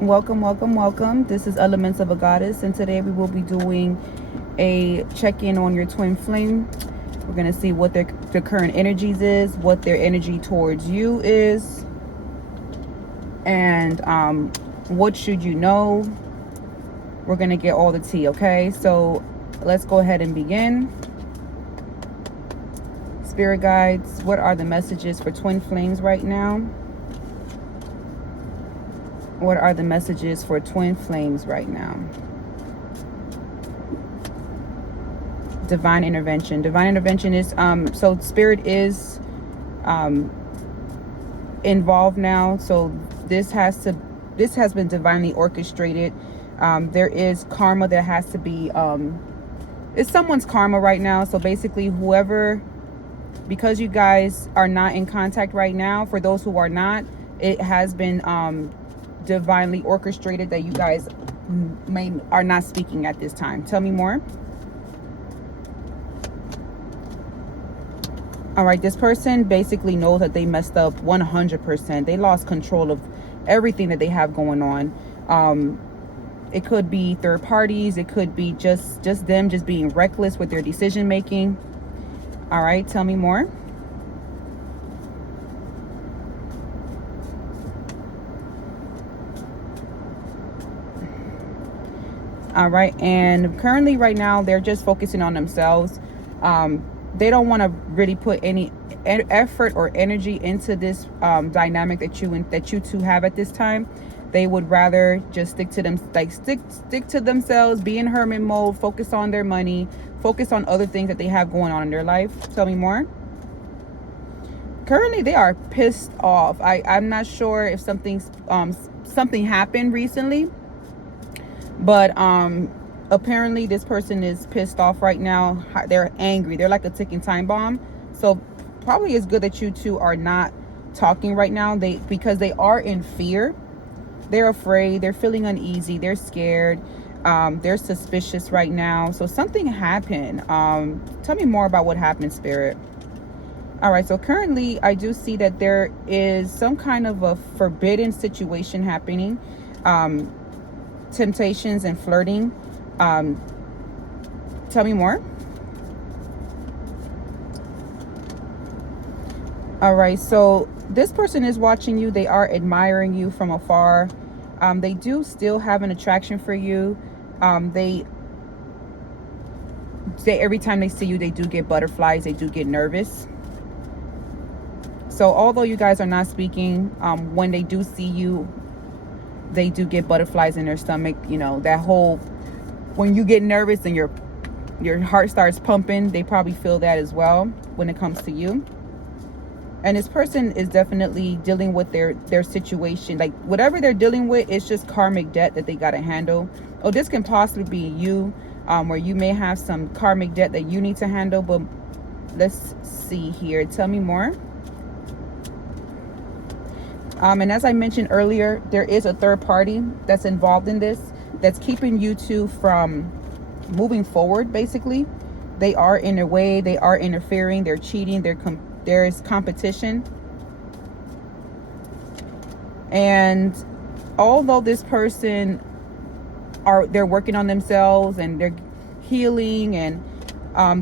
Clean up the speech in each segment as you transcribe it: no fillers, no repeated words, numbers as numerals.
Welcome, welcome, welcome. This is Elements of a Goddess, and today we will be doing a check-in on your twin flame. We're going to see what their current energies is, what their energy towards you is, and what should you know. We're going to get all the tea, okay? So let's go ahead and begin. Spirit guides, what are the messages for twin flames right now? What are the messages for twin flames right now? Divine intervention. Divine intervention is so spirit is involved now. So this has been divinely orchestrated. There is karma that has to be it's someone's karma right now. So basically whoever, because you guys are not in contact right now, for those who are not, it has been divinely orchestrated that you guys are not speaking at this time. Tell me more. All right, this person basically knows that they messed up 100%. They lost control of everything that they have going on. It could be third parties. It could be just them just being reckless with their decision making. All right, tell me more. All right, and currently right now they're just focusing on themselves. They don't want to really put any effort or energy into this dynamic that you two have at this time. They would rather just stick to them, like stick to themselves, be in hermit mode, focus on their money, focus on other things that they have going on in their life. Tell me more. Currently they are pissed off. I'm not sure if something happened recently, but apparently this person is pissed off right now. They're angry. They're like a ticking time bomb. So probably it's good that you two are not talking right now, because they are in fear. They're afraid. They're feeling uneasy. They're scared. They're suspicious right now. So something happened. Tell me more about what happened, Spirit. All right, so currently I do see that there is some kind of a forbidden situation happening. Temptations and flirting. Tell me more. All right, so this person is watching you. They are admiring you from afar. They do still have an attraction for you. They every time they see you, they do get butterflies. They do get nervous. So although you guys are not speaking, when they do see you, they do get butterflies in their stomach. You know, that whole, when you get nervous and your heart starts pumping, they probably feel that as well when it comes to you. And this person is definitely dealing with their situation. Like whatever they're dealing with, it's just karmic debt that they got to handle. Oh, this can possibly be you, where you may have some karmic debt that you need to handle. But let's see here. Tell me more. And as I mentioned earlier, there is a third party that's involved in this, that's keeping you two from moving forward, basically. They are in a way, they are interfering, they're cheating, there is competition. And although this person they're working on themselves and they're healing, and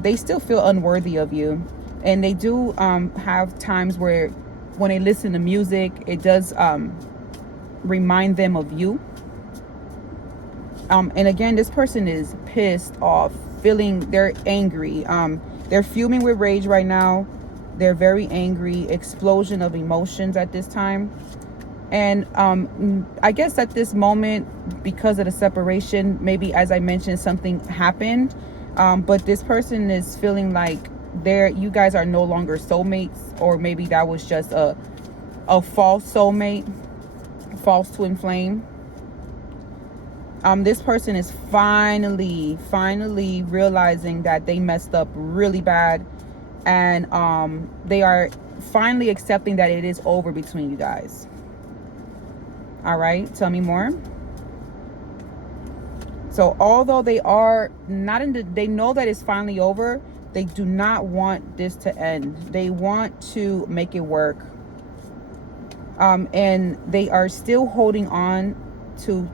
they still feel unworthy of you. And they do have times where when they listen to music, it does remind them of you. And again, this person is pissed off, they're angry. They're fuming with rage right now. They're very angry, explosion of emotions at this time. And I guess at this moment, because of the separation, maybe, as I mentioned, something happened. But this person is feeling like you guys are no longer soulmates, or maybe that was just a false soulmate, false twin flame. This person is finally realizing that they messed up really bad, and they are finally accepting that it is over between you guys. All right, tell me more. So although they are not they know that it's finally over, they do not want this to end. They want to make it work. And they are still holding on to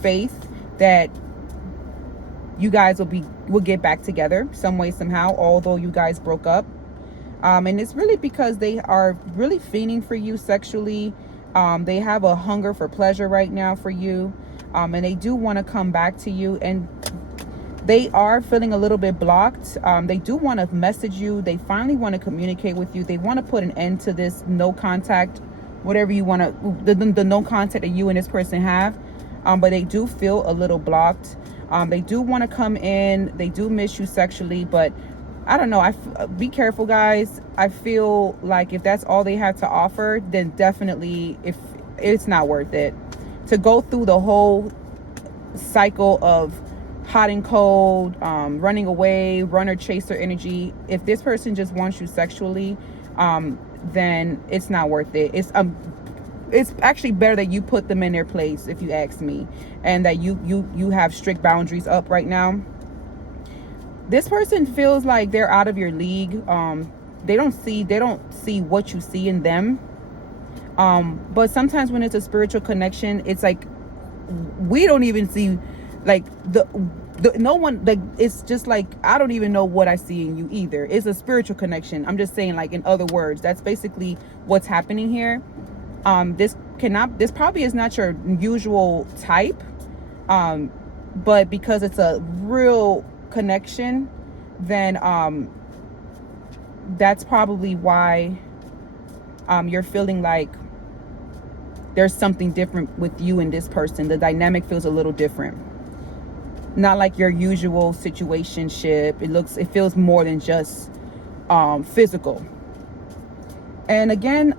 faith that you guys will get back together some way, somehow, although you guys broke up. And it's really because they are really fiending for you sexually. They have a hunger for pleasure right now for you. And they do want to come back to you. And they are feeling a little bit blocked. They do want to message you. They finally want to communicate with you. They want to put an end to this no contact, whatever you want to, the no contact that you and this person have. But they do feel a little blocked. They do want to come in. They do miss you sexually, but I don't know. Be careful, guys. I feel like if that's all they have to offer, then definitely, if it's not worth it to go through the whole cycle of hot and cold, running away, runner chaser energy. If this person just wants you sexually, then it's not worth it. It's actually better that you put them in their place, if you ask me, and that you have strict boundaries up right now. This person feels like they're out of your league. They don't see what you see in them. But sometimes when it's a spiritual connection, it's like we don't even see, like the no one, like it's just like I don't even know what I see in you either. It's a spiritual connection. I'm just saying, like, in other words, that's basically what's happening here. This probably is not your usual type, but because it's a real connection, then that's probably why you're feeling like there's something different with you and this person. The dynamic feels a little different, not like your usual situationship. It feels more than just physical. And again,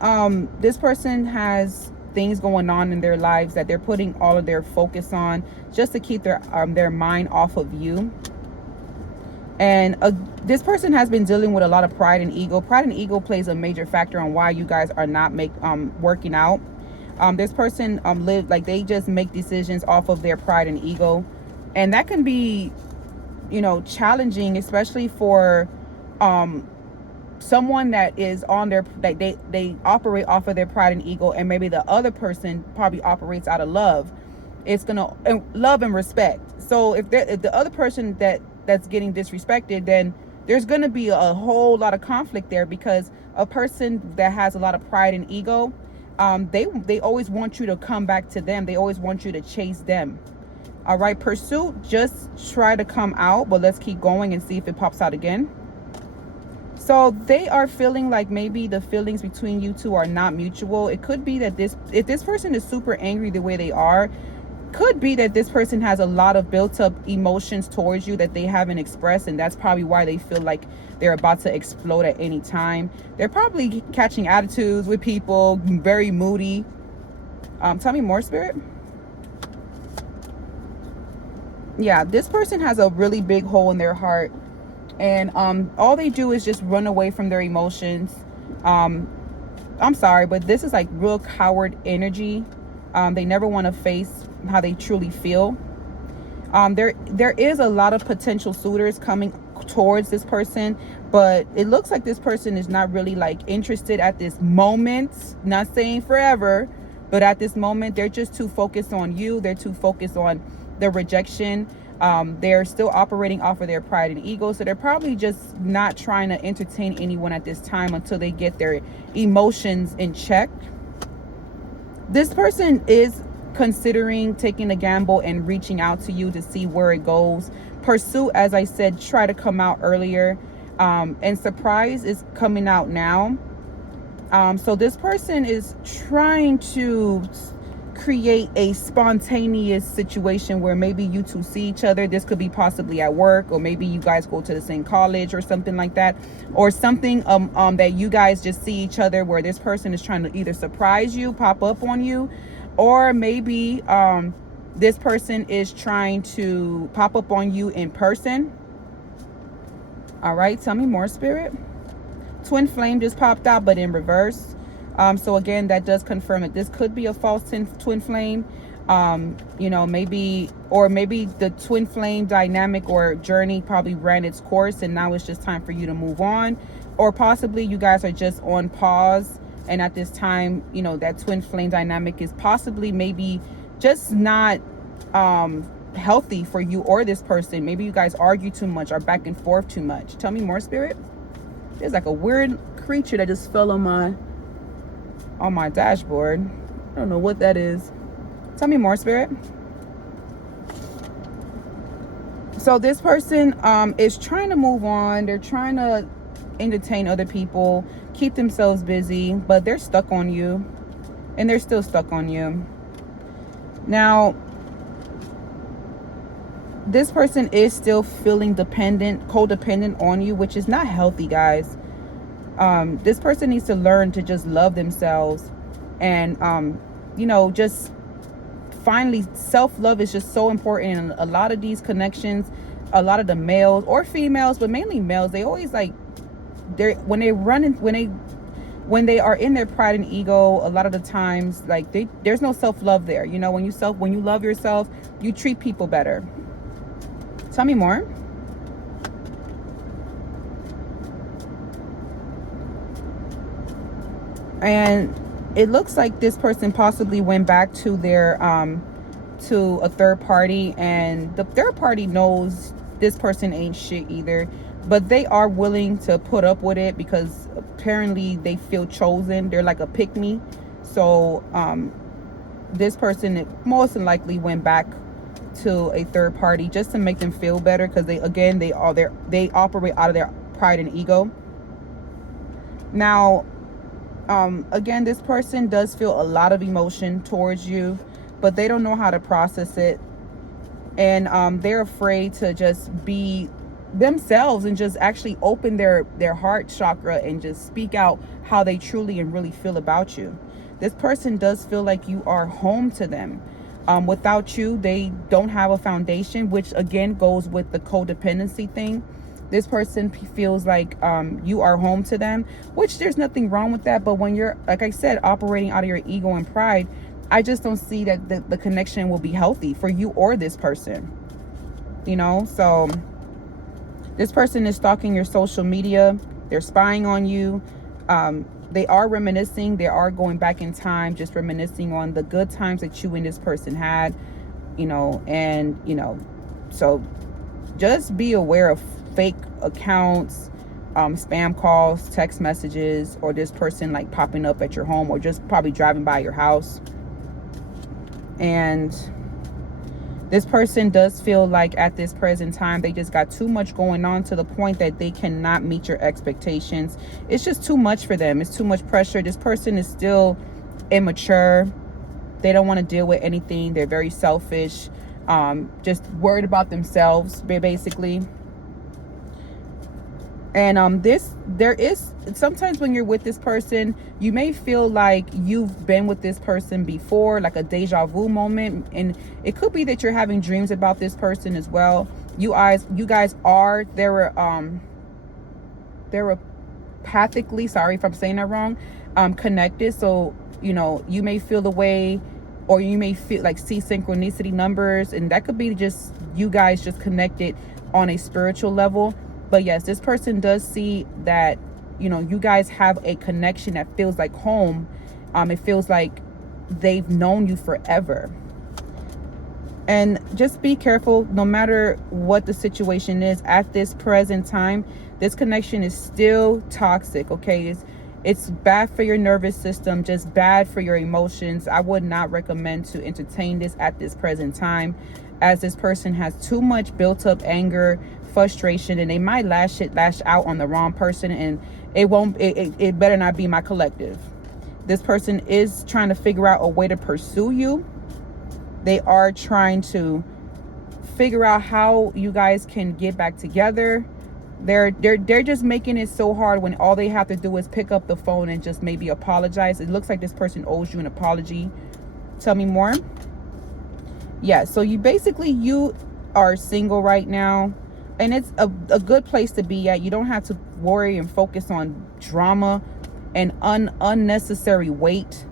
this person has things going on in their lives that they're putting all of their focus on just to keep their mind off of you. And this person has been dealing with a lot of pride and ego. Pride and ego plays a major factor on why you guys are not working out. This person they just make decisions off of their pride and ego, and that can be, challenging, especially for someone that is on their, like they operate off of their pride and ego, and maybe the other person probably operates out of love. It's gonna love and respect. So if the other person that's getting disrespected, then there's gonna be a whole lot of conflict there, because a person that has a lot of pride and ego, they always want you to come back to them. They always want you to chase them. All right, pursuit just try to come out, but let's keep going and see if it pops out again. So they are feeling like maybe the feelings between you two are not mutual. It could be that if this person is super angry the way they are, could be that this person has a lot of built up emotions towards you that they haven't expressed, and that's probably why they feel like they're about to explode at any time. They're probably catching attitudes with people, very moody. Tell me more, Spirit. Yeah, this person has a really big hole in their heart, and all they do is just run away from their emotions. I'm sorry, but this is like real coward energy. They never want to face how they truly feel. There is a lot of potential suitors coming towards this person, but it looks like this person is not really like interested at this moment. Not saying forever, but at this moment they're just too focused on you. They're too focused on the rejection. They're still operating off of their pride and ego, so they're probably just not trying to entertain anyone at this time until they get their emotions in check. This person is considering taking a gamble and reaching out to you to see where it goes. Pursuit, as I said, try to come out earlier, and surprise is coming out now. So this person is trying to create a spontaneous situation where maybe you two see each other. This could be possibly at work, or maybe you guys go to the same college or something like that, or something that you guys just see each other, where this person is trying to either surprise you, pop up on you, or maybe this person is trying to pop up on you in person. All right, tell me more, Spirit. Twin flame just popped out, but in reverse. So again, that does confirm that this could be a false twin flame. Maybe the twin flame dynamic or journey probably ran its course, and now it's just time for you to move on. Or possibly you guys are just on pause, and at this time, that twin flame dynamic is possibly maybe just not healthy for you or this person. Maybe you guys argue too much or back and forth too much. Tell me more, Spirit. There's like a weird creature that just fell on my dashboard. I don't know what that is. Tell me more, Spirit. So this person is trying to move on. They're trying to entertain other people, keep themselves busy, but they're stuck on you, and they're still stuck on you. Now, this person is still feeling codependent on you, which is not healthy, guys. This person needs to learn to just love themselves, and just finally, self-love is just so important. And a lot of these connections, a lot of the males or females, but mainly males, they always like, when they are in their pride and ego, a lot of the times, like, there's no self-love there. When you love yourself, you treat people better. Tell me more. And it looks like this person possibly went back to their to a third party, and the third party knows this person ain't shit either, but they are willing to put up with it because apparently they feel chosen. They're like a pick me. So this person most than likely went back to a third party just to make them feel better, because they operate out of their pride and ego. Now, again, this person does feel a lot of emotion towards you, but they don't know how to process it, and they're afraid to just be themselves and just actually open their heart chakra and just speak out how they truly and really feel about you. This person does feel like you are home to them. Without you, they don't have a foundation, which again goes with the codependency thing. This person feels like you are home to them, which there's nothing wrong with that. But when you're, like I said, operating out of your ego and pride, I just don't see that the connection will be healthy for you or this person. So this person is stalking your social media. They're spying on you. They are reminiscing. They are going back in time, just reminiscing on the good times that you and this person had, so just be aware of fake accounts, spam calls, text messages, or this person like popping up at your home or just probably driving by your house. And this person does feel like at this present time, they just got too much going on to the point that they cannot meet your expectations. It's just too much for them. It's too much pressure. This person is still immature. They don't want to deal with anything. They're very selfish, just worried about themselves, basically. And there is sometimes when you're with this person, you may feel like you've been with this person before, like a deja vu moment. And it could be that you're having dreams about this person as well. You guys are telepathically, sorry if I'm saying that wrong, connected. So, you may feel the way, or you may feel like see synchronicity numbers, and that could be just you guys just connected on a spiritual level. But yes, this person does see that, you guys have a connection that feels like home. It feels like they've known you forever. And just be careful, no matter what the situation is at this present time, this connection is still toxic, okay? It's bad for your nervous system, just bad for your emotions. I would not recommend to entertain this at this present time, as this person has too much built up anger, frustration, and they might lash out on the wrong person, and it better not be my collective. This person is trying to figure out a way to pursue you. They are trying to figure out how you guys can get back together. They're just making it so hard when all they have to do is pick up the phone and just maybe apologize. It looks like this person owes you an apology. Tell me more. Yeah, so you are single right now, and it's a good place to be at. You don't have to worry and focus on drama and unnecessary weight.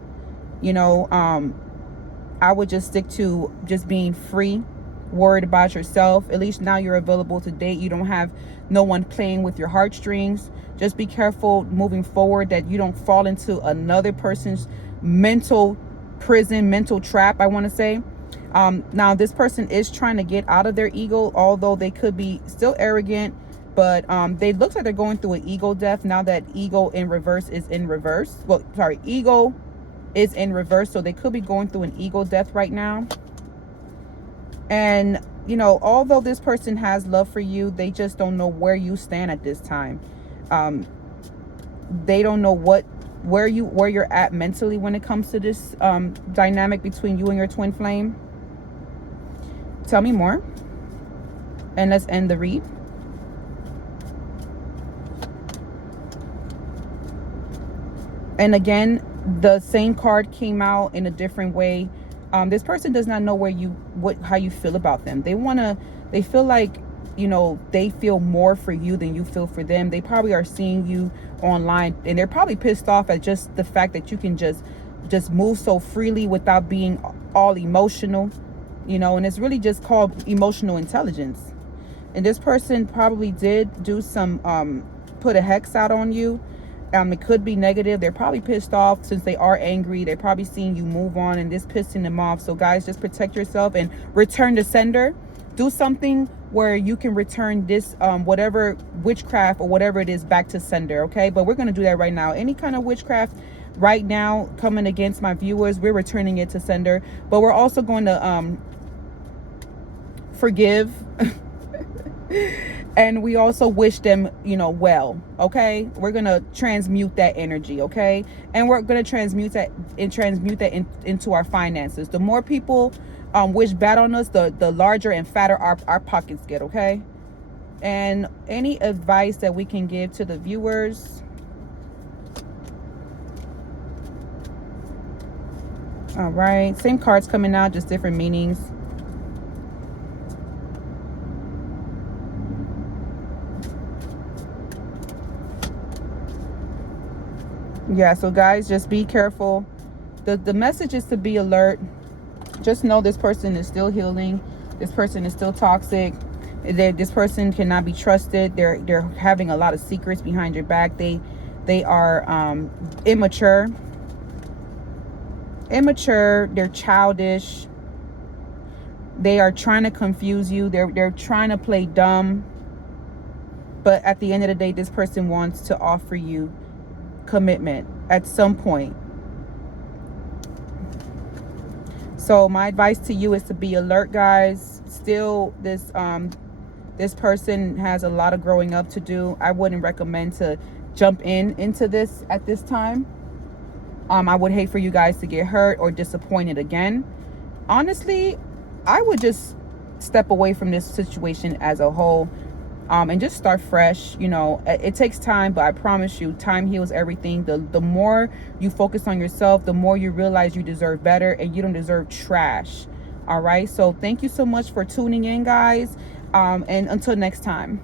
I would just stick to just being free, worried about yourself. At least now you're available to date. You don't have no one playing with your heartstrings. Just be careful moving forward that you don't fall into another person's mental prison, mental trap, I want to say. Now this person is trying to get out of their ego, although they could be still arrogant, but they look like they're going through an ego death now that ego in reverse is in reverse. Well, sorry, ego is in reverse, so they could be going through an ego death right now. And you know, although this person has love for you, they just don't know where you stand at this time. They don't know where you're at mentally when it comes to this dynamic between you and your twin flame. Tell me more, and let's end the read. And again, the same card came out in a different way. This person does not know how you feel about them. They feel like, you know, they feel more for you than you feel for them. They probably are seeing you online, and they're probably pissed off at just the fact that you can just move so freely without being all emotional, you know. And it's really just called emotional intelligence. And this person probably did do some put a hex out on you. It could be negative. They're probably pissed off since they are angry. They're probably seeing you move on, and this pissing them off. So guys, just protect yourself and return to sender. Do something where you can return this whatever witchcraft or whatever it is back to sender, okay? But we're going to do that right now. Any kind of witchcraft right now coming against my viewers, we're returning it to sender. But we're also going to forgive and we also wish them, you know, well, okay? We're going to transmute that energy, okay? And we're going to transmute that into our finances. The more people wish bad on us, the larger and fatter our pockets get, okay? And any advice that we can give to the viewers. All right, same cards coming out, just different meanings. Yeah, so guys, just be careful. The message is to be alert. Just know this person is still healing. This person is still toxic. This person cannot be trusted. They're having a lot of secrets behind your back. They are immature. They're childish. They are trying to confuse you. They're trying to play dumb. But at the end of the day, this person wants to offer you commitment at some point. So my advice to you is to be alert, guys. Still, this person has a lot of growing up to do. I wouldn't recommend to jump into this at this time. I would hate for you guys to get hurt or disappointed again. Honestly, I would just step away from this situation as a whole. And just start fresh. You know, it takes time, but I promise you, time heals everything. The more you focus on yourself, the more you realize you deserve better and you don't deserve trash. All right. So thank you so much for tuning in, guys. And until next time.